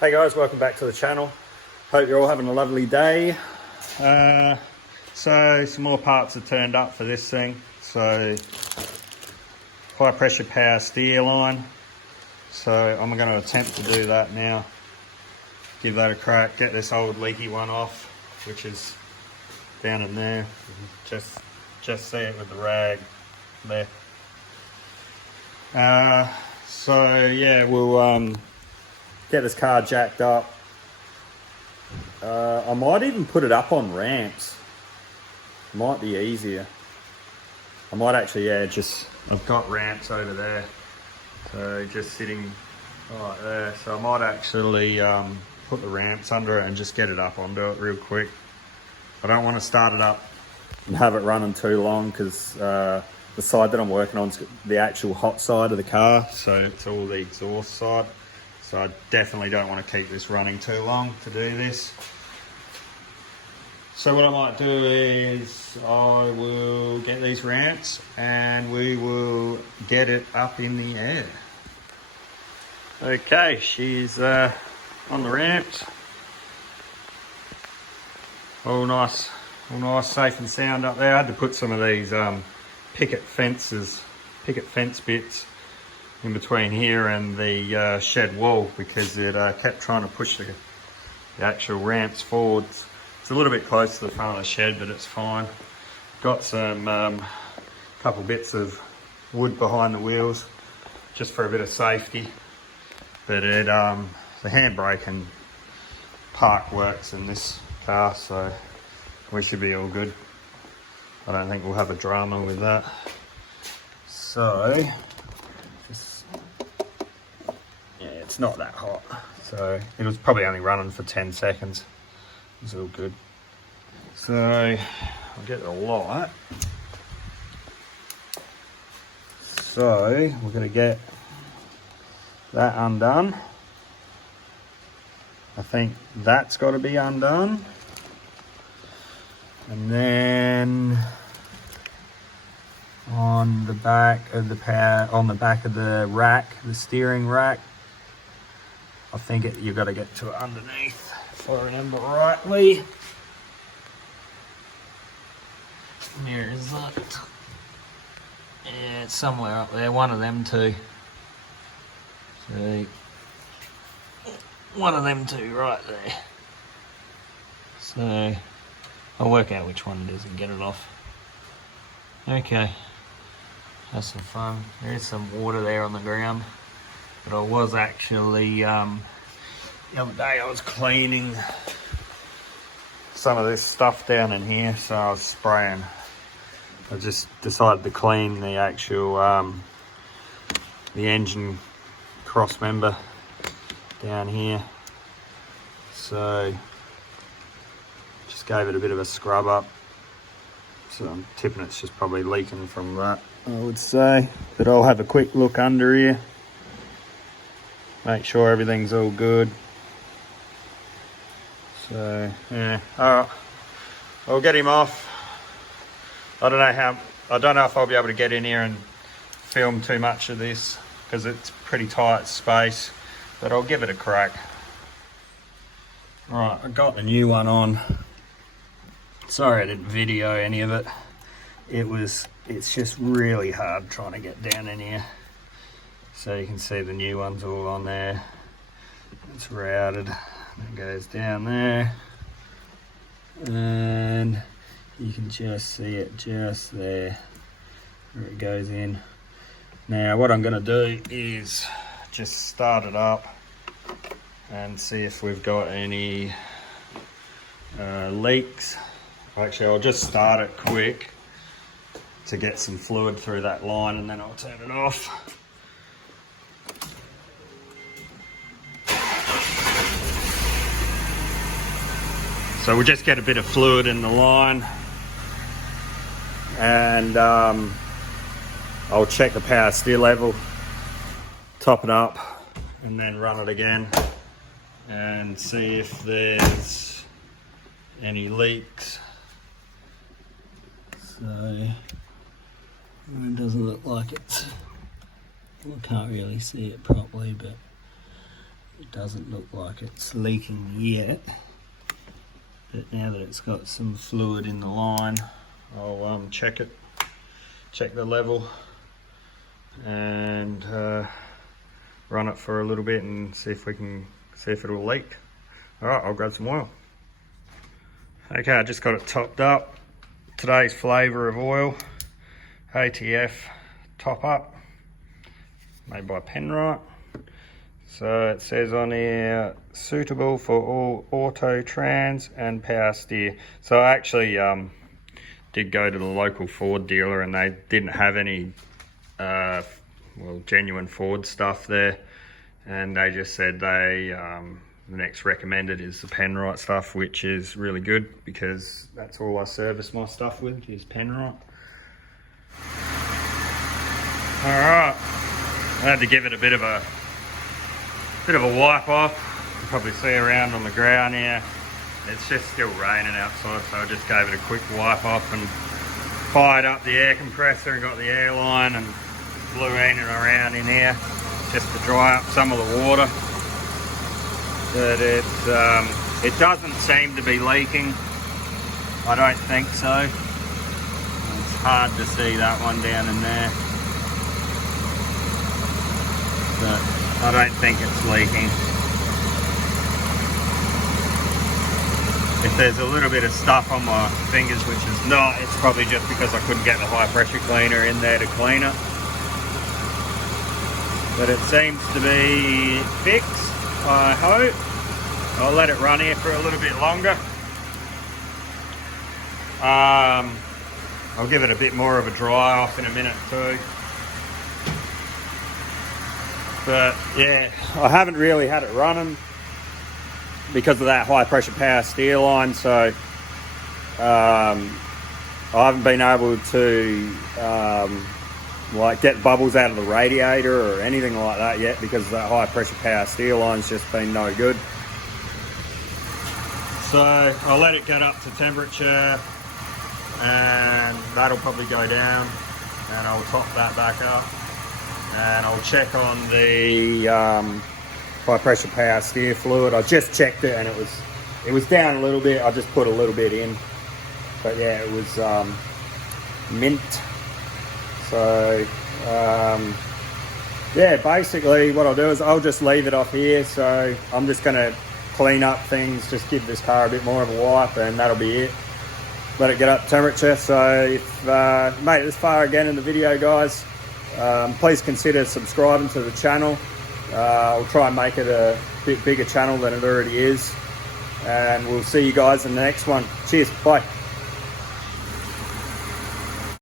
Hey guys, welcome back to the channel. Hope you're all having a lovely day. So some more parts have turned up for this thing. So high pressure power steer line. So I'm going to attempt to do that now. Give that a crack, get this old leaky one off, which is down in there. Just see it with the rag there. So yeah, we'll get this car jacked up. I might even put it up on ramps. Might be easier. I might actually, yeah, I've got ramps over there. So just sitting right there. So I might actually put the ramps under it and just get it up onto it real quick. I don't want to start it up and have it running too long because the side that I'm working on is the actual hot side of the car. So it's all the exhaust side. So I definitely don't want to keep this running too long to do this. So what I might do is I will get these ramps and we will get it up in the air. Okay, she's on the ramps. All nice, safe and sound up there. I had to put some of these picket fence bits in between here and the shed wall because it kept trying to push the actual ramps forwards. It's a little bit close to the front of the shed, but it's fine. Got some couple bits of wood behind the wheels just for a bit of safety. But it the handbrake and park works in this car, so we should be all good. I don't think we'll have a drama with that. So yeah, it's not that hot. So it was probably only running for 10 seconds. It's all good. So I'll get the light. So we're gonna get that undone. I think that's got to be undone. And then on the back of the rack, the steering rack, I think you've got to get to it underneath, if I remember rightly. Where is that? Yeah, it's somewhere up there, one of them two. So, one of them two right there. So, I'll work out which one it is and get it off. Okay, have some fun. There is some water there on the ground. But I was actually, the other day I was cleaning some of this stuff down in here, so I was spraying. I just decided to clean the actual, the engine cross member down here. So, just gave it a bit of a scrub up. So I'm tipping it's just probably leaking from that, I would say. But I'll have a quick look under here. Make sure everything's all good. So yeah, alright. I'll get him off. I don't know if I'll be able to get in here and film too much of this because it's pretty tight space, but I'll give it a crack. Right, I got the new one on. Sorry I didn't video any of it. It's just really hard trying to get down in here. So you can see the new one's all on there. It's routed. It goes down there. And you can just see it just there where it goes in. Now what I'm going to do is just start it up and see if we've got any leaks. Actually, I'll just start it quick to get some fluid through that line and then I'll turn it off. So we'll just get a bit of fluid in the line and I'll check the power steer level, top it up and then run it again and see if there's any leaks. So it doesn't look like it's, I can't really see it properly, but It doesn't look like it's leaking yet, but now that it's got some fluid in the line, I'll check it, check the level, and run it for a little bit and see if it'll leak. All right, I'll grab some oil. Okay, I just got it topped up. Today's flavour of oil, ATF Top Up, made by Penrite. So it says on here, suitable for all auto, trans and power steer. So I actually did go to the local Ford dealer and they didn't have any genuine Ford stuff there, and they just said the next recommended is the Penrite stuff, which is really good because that's all I service my stuff with is Penrite. All right, I had to give it a bit of a wipe off. You can probably see around on the ground here. It's just still raining outside, so I just gave it a quick wipe off and fired up the air compressor and got the air line and blew in and around in here just to dry up some of the water. But it doesn't seem to be leaking. I don't think so. It's hard to see that one down in there, but I don't think it's leaking. If there's a little bit of stuff on my fingers, which is not, it's probably just because I couldn't get the high pressure cleaner in there to clean it. But it seems to be fixed, I hope. I'll let it run here for a little bit longer. I'll give it a bit more of a dry off in a minute too. But yeah, I haven't really had it running because of that high pressure power steer line, so I haven't been able to like get bubbles out of the radiator or anything like that yet because that high pressure power steer line's just been no good. So I'll let it get up to temperature and that'll probably go down, and I'll top that back up. And I'll check on the high pressure power steer fluid. I just checked it and it was down a little bit. I just put a little bit in, but yeah, it was mint. So yeah, basically what I'll do is I'll just leave it off here. So I'm just going to clean up things, just give this car a bit more of a wipe, and that'll be it. Let it get up to temperature. So if made it this far again in the video, guys, please consider subscribing to the channel. I'll try and make it a bit bigger channel than it already is, and we'll see you guys in the next one. Cheers, bye.